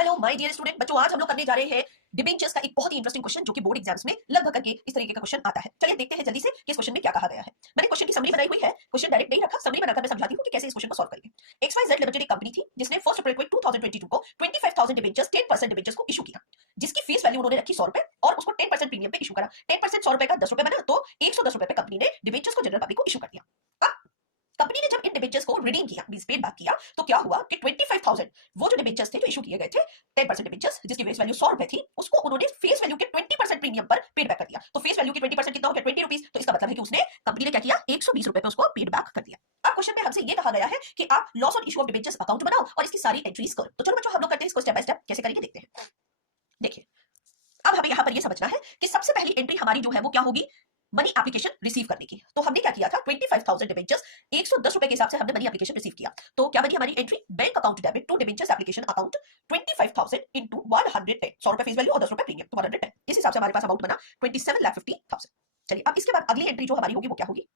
Hello my dear student बच्चों, आज हम लोग करने जा रहे हैं डिबेंचर्स का एक बहुत ही इंटरेस्टिंग क्वेश्चन जो कि बोर्ड एग्जाम्स में लगभग करके इस तरीके का क्वेश्चन आता है। चलिए देखते हैं जल्दी से कि इस क्वेश्चन में क्या कहा गया है। मैंने क्वेश्चन की समरी बनाई हुई है, क्वेश्चन डायरेक्ट नहीं रखा, समरी बनाकर मैं समझाती हूं कि कैसे इस क्वेश्चन को सॉल्व करेंगे। XYZ लिमिटेड एक कंपनी थी जिसने 1 अप्रैल 2022 को 25,000 डिबेंचर्स 10% डिबेंचर्स को इशू किया, जिसकी फीस वैल्यू उन्होंने रखी 100 रुपए और उसको 10% प्रीमियम पे इशू करा। 10% 100 रुपए का 10 रुपए बना, तो 110 रुपए पे कंपनी ने डिबेंचर्स को जनरल पब्लिक को इशू कर दिया। कंपनी ने जब इन डिबेंचर्स को रिडीम किया, मींस पेड बैक किया, तो क्या हुआ कि 25,000 वो जो डिबेंचर्स थे जो इशू किए गए थे 10% डिबेंचर्स जिसकी फेस वैल्यू 100 रुपए थी, उसको उन्होंने फेस वैल्यू के 20% प्रीमियम पर पेड बैक कर दिया। तो फेस वैल्यू के 20% कितना हो गया? 20 रुपीस। तो इसका मतलब है कि उसने कंपनी ने क्या किया? 120 रुपए पे उसको पेड बैक कर दिया। अब क्वेश्चन में हमसे ये कहा गया है कि आप loss on issue of debentures account बनाओ और इसकी सारी एंट्रीज करो। तो चलो बच्चों हम लोग करते हैं इसको स्टेप बाय स्टेप, कैसे करेंगे देखते हैं। देखिए अब हमें यहाँ पर ये समझना है कि सबसे पहली एंट्री हमारी जो है वो क्या होगी? मनी एप्लीकेशन रिसीव करने की। तो हमने क्या किया था? 25,000 डिबेंचर्स 110 रुपए के हिसाब से हमने मनी एप्लीकेशन रिसीव किया। तो क्या बनी हमारी entry? Bank account debit to debentures application account 25,000 into 110, 100 रुपए फेस वैल्यू और 10 रुपए प्रीमियम, तो 110। इस हिसाब से हमारे पास अमाउंट बना 27,50,000। चलिए अब इसके बाद अगली एंट्री जो हमारी होगी वो क्या होगी?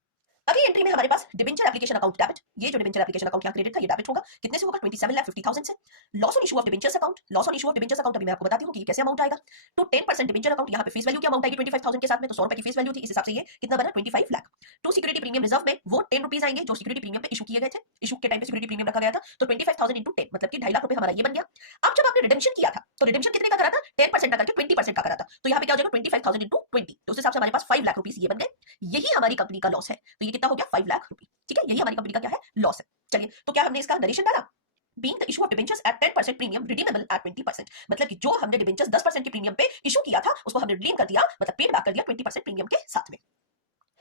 अगली एंट्री में हमारे पास डिबेंचर एप्लीकेशन अकाउंट डेबिट, ये जो डिबेंचर एप्लीकेशन अकाउंट यहाँ क्रेडिट था ये डेबिट होगा। कितने से होगा? 27,50,000 से। Loss on issue of debentures account, loss on issue of debentures account अभी मैं आपको बताती हूँ कि कैसे अमाउंट आएगा। तो 10% डिबेंचर अकाउंट, यहाँ पे फेस वैल्यू की अमाउंट आएगी 25,000 के साथ में, तो 100 रुपए की फेस वैल्यू थी, इस हिसाब से ये कितना बना? 25 lakh. To security premium reserve में वो 10 रुपीज आएंगे जो सिक्योरिटी प्रीमियम पे इशू किए गए थे, इशू के टाइम पे सिक्योरिटी प्रीमियम रखा गया था। तो 25,000 इंटू 10 मतलब कि 2.5 लाख रुपए हमारा ये बन गया। अब जब आपने रिडेम्पशन किया था तो रिडेम्पशन कितने का करा था? 10% का करके 20% का करा था। तो यहाँ पे क्या हो जाएगा? 25,000 इंटू 20, तो उस हिसाब से हमारे पास 5 लाख रुपीज ये बन गए। यही हमारी कंपनी का लॉस है। तो ये कितना हो गया? 5 लाख रुपए। ठीक है, यही हमारी कंपनी का क्या है? लॉस है। चलिए तो क्या हमने इसका नरेशन डाला? Being the issue of debentures at 10% premium redeemable at 20%, मतलब कि जो हमने डिबेंचर्स 10% के प्रीमियम पे इशू किया था उसको हमने रिडीम कर दिया, मतलब पेड बैक कर दिया 20% प्रीमियम के साथ में।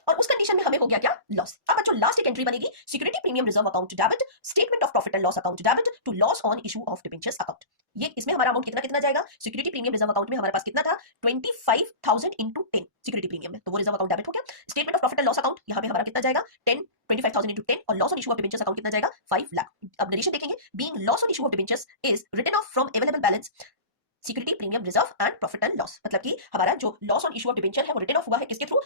और उस कंडीशन में हमें हो गया क्या? लॉस। अब जो लास्ट एक एंट्री बनेगी, security premium reserve account debit, statement of profit and loss account debit to loss on issue of debentures account. ये इसमें हमारा अमाउंट कितना कितना जाएगा? सिक्योरिटी प्रीमियम रिजर्व अकाउंट में हमारे पास कितना था? 25,000 इंटू 10 सिक्योरिटी प्रीमियम में, तो वो रिजर्व अकाउंट डेबिट हो गया। Statement of profit and loss account यहाँ पे हमारा कितना जाएगा? 10 25,000 इंटू 10 और loss on issue of debentures account कितना जाएगा? 5 लाख। अब नरेशन देखेंगे, being loss on issue of debentures is written off from available balance security premium reserve and profit and loss, मतलब कि हमारा जो loss on issue of debenture है वो रिटन ऑफ हुआ है किसके through?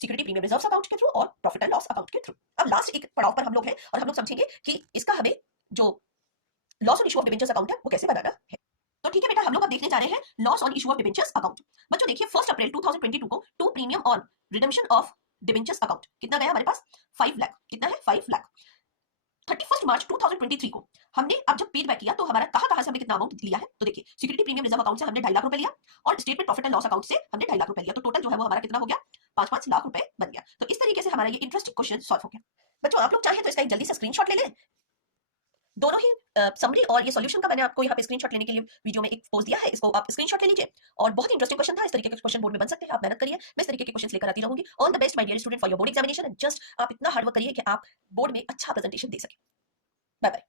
Security premium reserve account के थ्रू और प्रॉफिट एंड लॉस अकाउंट के थ्रू। अब लास्ट एक पड़ाव पर हम लोग हैं और हम लोग समझेंगे कि इसका हमें जो loss on issue of debentures account है वो कैसे बनाना है। तो ठीक है बेटा, हम लोग अब देखने जा रहे हैं loss on issue of debentures account. बच्चों देखिए 1 अप्रैल 2022 को to premium on redemption of debentures account कितना गया हमारे पास? 5 लाख। कितना है? 5 लाख। 31 मार्च 2023 को हमने अब जब पेड बैक किया तो हमारा कहां से हमने कितना अमाउंट लिया है? तो देखिए सिक्योरिटी प्रीमियम रिजर्व अकाउंट से हमने 2.5 लाख रुपए लिया और statement profit and loss account से हमने 2.5 लाख रुपए लिया, तो टोटल जो है वो हमारा कितना हो गया? 5-5 लाख रुपए बन गया। तो इस तरीके से हमारा ये इंटरेस्टिंग क्वेश्चन सॉल्व हो गया। बच्चों आप लोग चाहें तो इसका एक जल्दी से स्क्रीनशॉट ले लें। दोनों ही समरी और ये सॉल्यूशन का मैंने आपको यहाँ पे स्क्रीनशॉट लेने के लिए वीडियो में एक पोस्ट दिया है, इसको आप स्क्रीनशॉट ले लीजिए। और बहुत इंटरेस्टिंग क्वेश्चन था, इस तरीके के क्वेश्चन बोर्ड में बन सकते हैं, आप मेहनत करिए, मैं इस तरीके के क्वेश्चन लेकर आती रहूंगी। All the best my dear student for your board examination, and just आप इतना हार्ड वर्क करिए कि आप बोर्ड में अच्छा प्रेजेंटेशन दे सकें। Bye bye.